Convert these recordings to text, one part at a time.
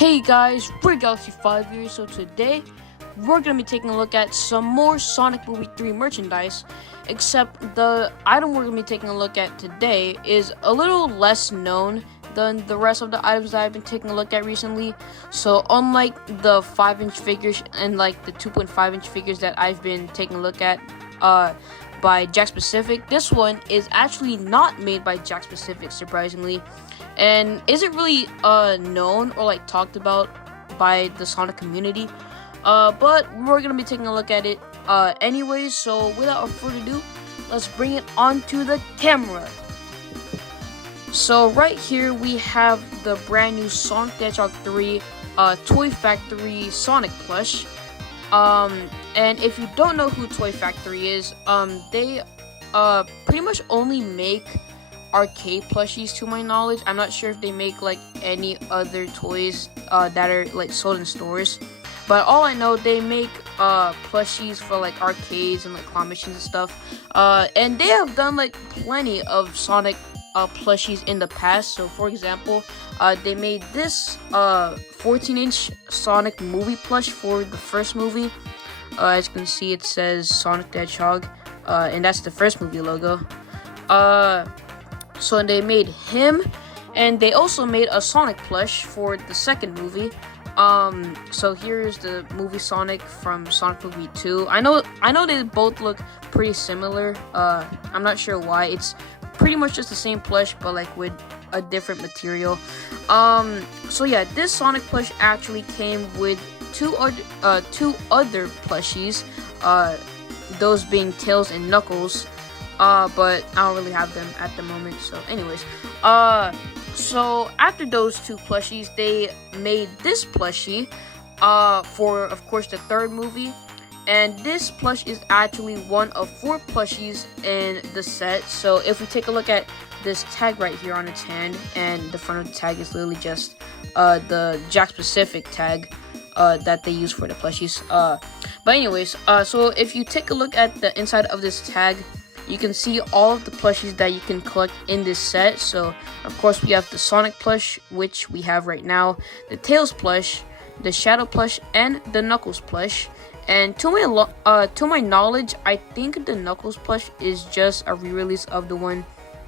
Hey guys, we're Galaxy 5 here, so today we're going to be taking a look at some more Sonic Movie 3 merchandise, except the item we're going to be taking a look at today is a little less known than the rest of the items that I've been taking a look at recently. So unlike the 5-inch figures and like the 2.5-inch figures that I've been taking a look at by Jakks Pacific, this one is actually not made by Jakks Pacific, surprisingly, and isn't really known or like talked about by the Sonic community, but we're gonna be taking a look at it anyways. So without further ado, let's bring it onto the camera. So right here we have the brand new Sonic the Hedgehog 3 Toy Factory Sonic plush. And if you don't know who Toy Factory is, they pretty much only make arcade plushies to my knowledge. I'm not sure if they make like any other toys that are like sold in stores, but all I know, they make plushies for like arcades and like claw machines and stuff, and they have done like plenty of Sonic plushies in the past. So for example, they made this 14-inch Sonic movie plush for the first movie. As you can see, it says Sonic the Hedgehog, and that's the first movie logo. So they made him, and they also made a Sonic plush for the second movie. So here's the movie Sonic from Sonic Movie 2. I know they both look pretty similar. I'm not sure why. It's pretty much just the same plush, but like with a different material. So yeah, this Sonic plush actually came with two other plushies, those being Tails and Knuckles. But I don't really have them at the moment. So anyways, so after those two plushies, they made this plushie for, of course, the third movie. And this plush is actually one of 4 plushies in the set. So if we take a look at this tag right here on its hand, and the front of the tag is literally just the Jakks Pacific tag that they use for the plushies. But anyways, so if you take a look at the inside of this tag, you can see all of the plushies that you can collect in this set. So of course we have the Sonic plush, which we have right now, the Tails plush, the Shadow plush, and the Knuckles plush. And to my knowledge, I think the Knuckles plush is just a re-release of the one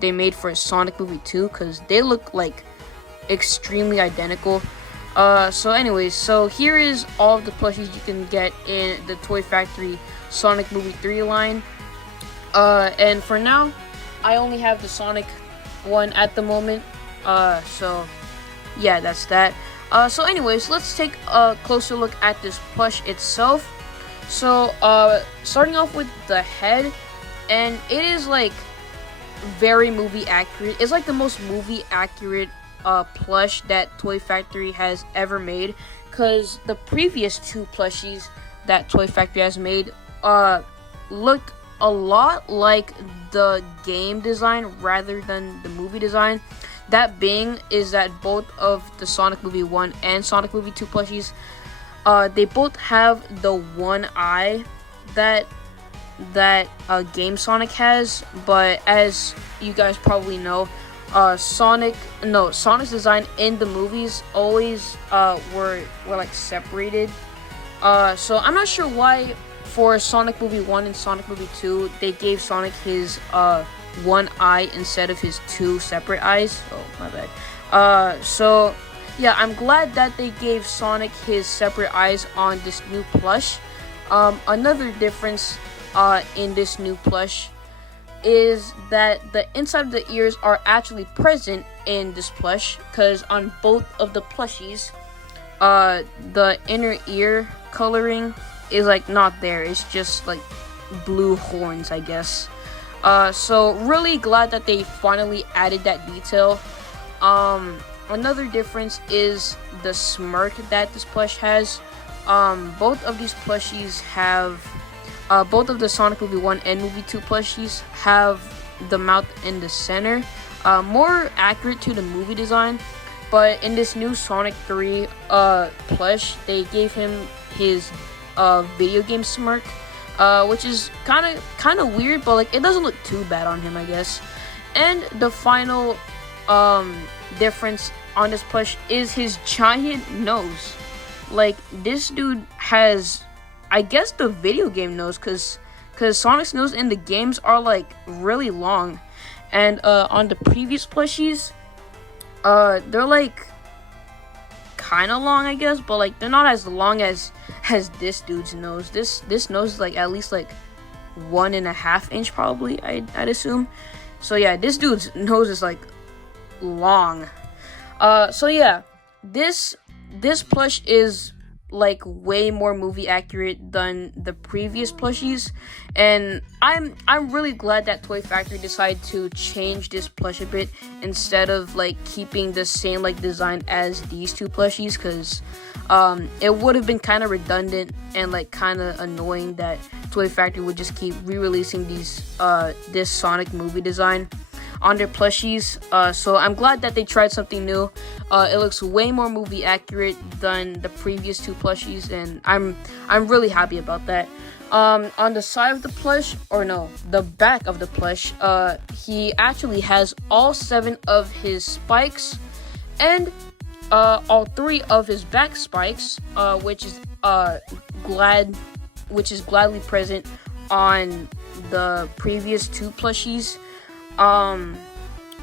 they made for Sonic Movie 2, because they look like extremely identical. So anyways, so here is all of the plushies you can get in the Toy Factory Sonic Movie 3 line. And for now, I only have the Sonic one at the moment. So yeah, that's that. So anyways, let's take a closer look at this plush itself. So starting off with the head, and it is like very movie accurate. It's like the most movie accurate plush that Toy Factory has ever made, because the previous 2 plushies that Toy Factory has made looked a lot like the game design rather than the movie design. That being is that both of the Sonic Movie 1 and Sonic Movie 2 plushies, they both have the one eye that Game Sonic has. But as you guys probably know, Sonic's design in the movies always were like separated. So I'm not sure why for Sonic Movie 1 and Sonic Movie 2 they gave Sonic his one eye instead of his 2 separate eyes. Oh, my bad. So yeah, I'm glad that they gave Sonic his separate eyes on this new plush. Another difference in this new plush is that the inside of the ears are actually present in this plush, because on both of the plushies, the inner ear coloring is like not there. It's just like blue horns, I guess. So really glad that they finally added that detail. Another difference is the smirk that this plush has. Both of these plushies have, both of the Sonic Movie 1 and Movie 2 plushies have the mouth in the center, more accurate to the movie design. But in this new Sonic 3 plush, they gave him his video game smirk, which is kind of weird, but like it doesn't look too bad on him, I guess. And the final difference on this plush is his giant nose. Like, this dude has, I guess, the video game nose, because Sonic's nose in the games are like really long, and on the previous plushies, they're like kind of long, I guess, but like they're not as long as this dude's nose. This nose is like at least like 1.5 inch probably, I'd assume. So yeah, this dude's nose is like long. So yeah, this plush is like way more movie accurate than the previous plushies, and I'm really glad that Toy Factory decided to change this plush a bit instead of like keeping the same like design as these two plushies, because it would have been kind of redundant and like kind of annoying that Toy Factory would just keep re-releasing this Sonic movie design on their plushies. So I'm glad that they tried something new. It looks way more movie accurate than the previous two plushies, and I'm really happy about that. On the side of the plush, or no, the back of the plush, he actually has all 7 of his spikes and all 3 of his back spikes, which is gladly present on the previous 2 plushies.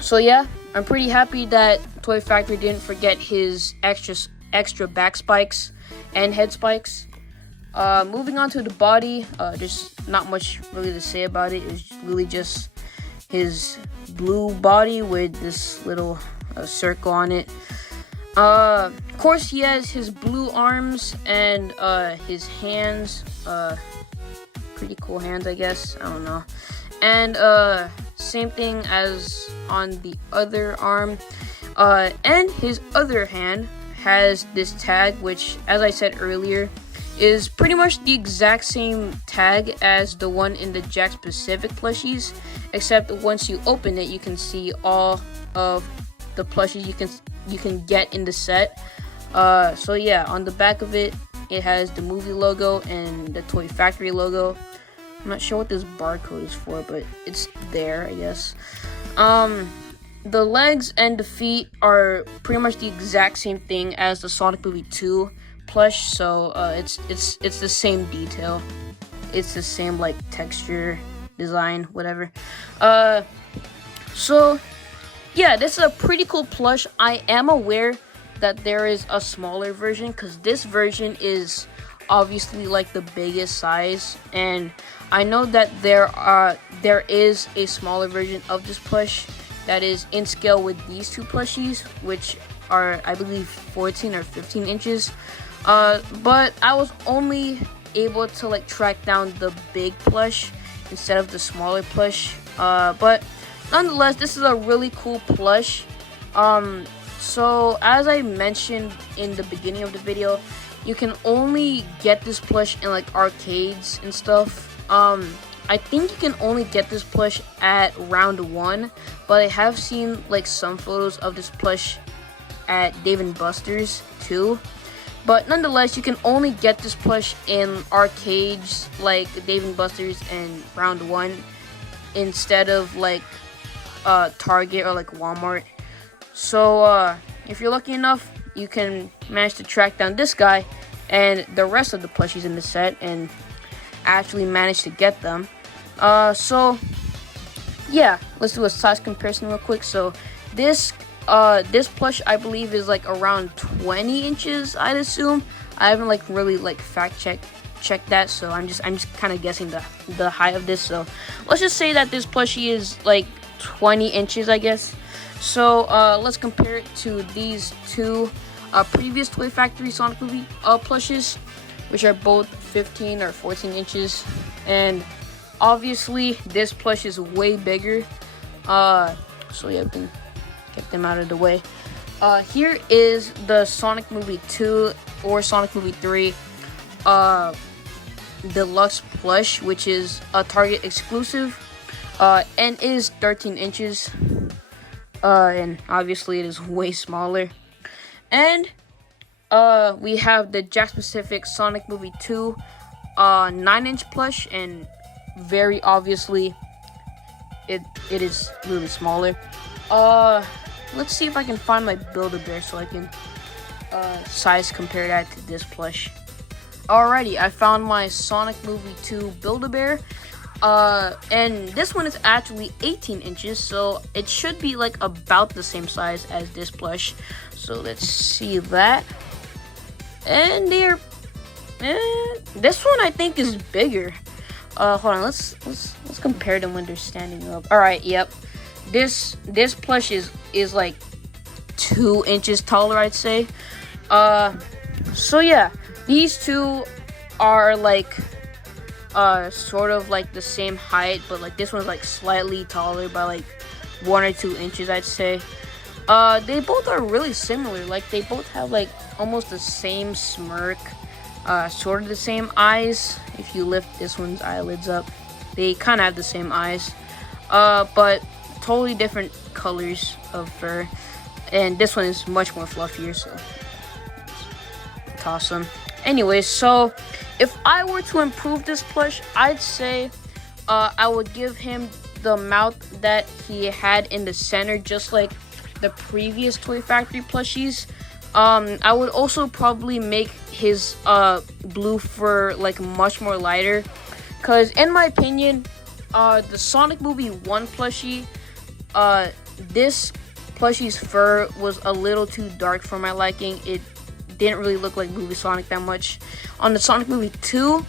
So yeah, I'm pretty happy that Toy Factory didn't forget his extra back spikes and head spikes. Moving on to the body, there's not much really to say about it. It's really just his blue body with this little circle on it. Of course, he has his blue arms and his hands. Pretty cool hands, I guess. I don't know. And same thing as on the other arm. And his other hand has this tag, which, as I said earlier, is pretty much the exact same tag as the one in the Jakks Pacific plushies, except once you open it, you can see all of the plushies you can get in the set. So yeah, on the back of it, it has the movie logo and the Toy Factory logo. I'm not sure what this barcode is for, but it's there, I guess. The legs and the feet are pretty much the exact same thing as the Sonic Movie 2 plush, so it's the same detail. It's the same like texture, design, whatever. So yeah, this is a pretty cool plush. I am aware that there is a smaller version, because this version is obviously like the biggest size, and I know that there is a smaller version of this plush that is in scale with these two plushies, which are, I believe, 14 or 15 inches. But I was only able to like track down the big plush instead of the smaller plush. But nonetheless, this is a really cool plush. So as I mentioned in the beginning of the video, you can only get this plush in like arcades and stuff. I think you can only get this plush at round 1, but I have seen like some photos of this plush at Dave & Buster's too. But nonetheless, you can only get this plush in arcades like Dave & Buster's and round 1 instead of like Target or like Walmart. So if you're lucky enough, you can manage to track down this guy and the rest of the plushies in the set and actually manage to get them. So yeah, let's do a size comparison real quick. So this plush, I believe, is like around 20 inches, I'd assume. I haven't like really like fact checked that, so I'm just kind of guessing the height of this. So let's just say that this plushie is like 20 inches, I guess. So let's compare it to these two previous Toy Factory Sonic Movie plushes, which are both 15 or 14 inches. And obviously this plush is way bigger. So yeah, we can get them out of the way. Here is the Sonic Movie 2 or Sonic Movie 3 deluxe plush, which is a Target exclusive, and is 13 inches. And obviously it is way smaller. And we have the Jakks Pacific Sonic Movie 2 9-inch plush, and very obviously it is really smaller. let's see if I can find my Build-A-Bear so I can size compare that to this plush. Alrighty, I found my Sonic Movie 2 Build-A-Bear. And this one is actually 18 inches, so it should be like about the same size as this plush. So let's see that. And they're, this one I think is bigger. Hold on, let's compare them when they're standing up. All right, yep. This plush is like 2 inches taller, I'd say. So yeah, these two are like sort of like the same height, but like this one's like slightly taller by like 1 or 2 inches, I'd say. They both are really similar. Like they both have like almost the same smirk, sort of the same eyes. If you lift this one's eyelids up, they kind of have the same eyes, but totally different colors of fur. And this one is much more fluffier, so toss them. Anyways, so if I were to improve this plush, I'd say I would give him the mouth that he had in the center, just like the previous Toy Factory plushies. I would also probably make his blue fur like much more lighter, because in my opinion, the Sonic Movie 1 plushie, this plushie's fur was a little too dark for my liking. It didn't really look like Movie Sonic that much. On the Sonic Movie 2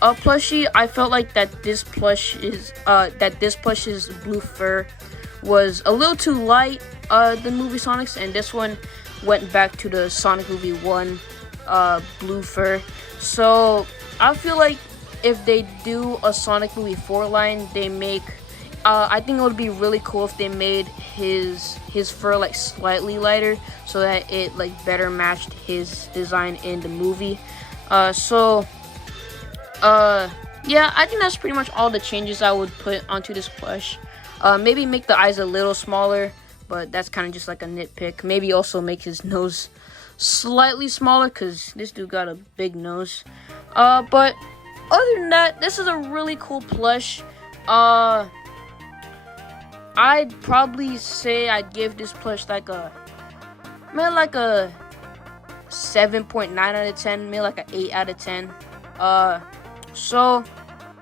plushie, I felt like that this plush's blue fur was a little too light than Movie Sonic's, and this one went back to the Sonic Movie 1 blue fur. So I feel like if they do a Sonic Movie 4 line, they make I think it would be really cool if they made his fur like slightly lighter, so that it like better matched his design in the movie. Yeah, I think that's pretty much all the changes I would put onto this plush. Maybe make the eyes a little smaller, but that's kind of just like a nitpick. Maybe also make his nose slightly smaller, because this dude got a big nose. But other than that, this is a really cool plush. I'd probably say I'd give this plush like a 7.9 out of 10, maybe like an 8 out of 10. So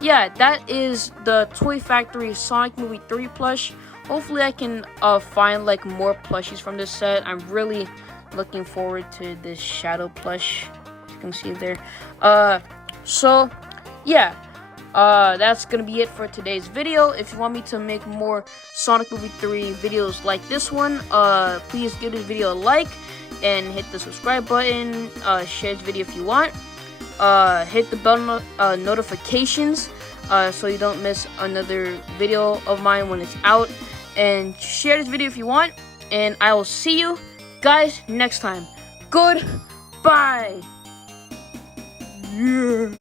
yeah, that is the Toy Factory Sonic Movie 3 plush. Hopefully I can find like more plushies from this set. I'm really looking forward to this shadow plush, as you can see there. So yeah, that's gonna be it for today's video. If you want me to make more Sonic Movie 3 videos like this one, please give this video a like and hit the subscribe button. Share this video if you want. Hit the bell notifications so you don't miss another video of mine when it's out. And share this video if you want. And I will see you guys next time. Goodbye. Yeah.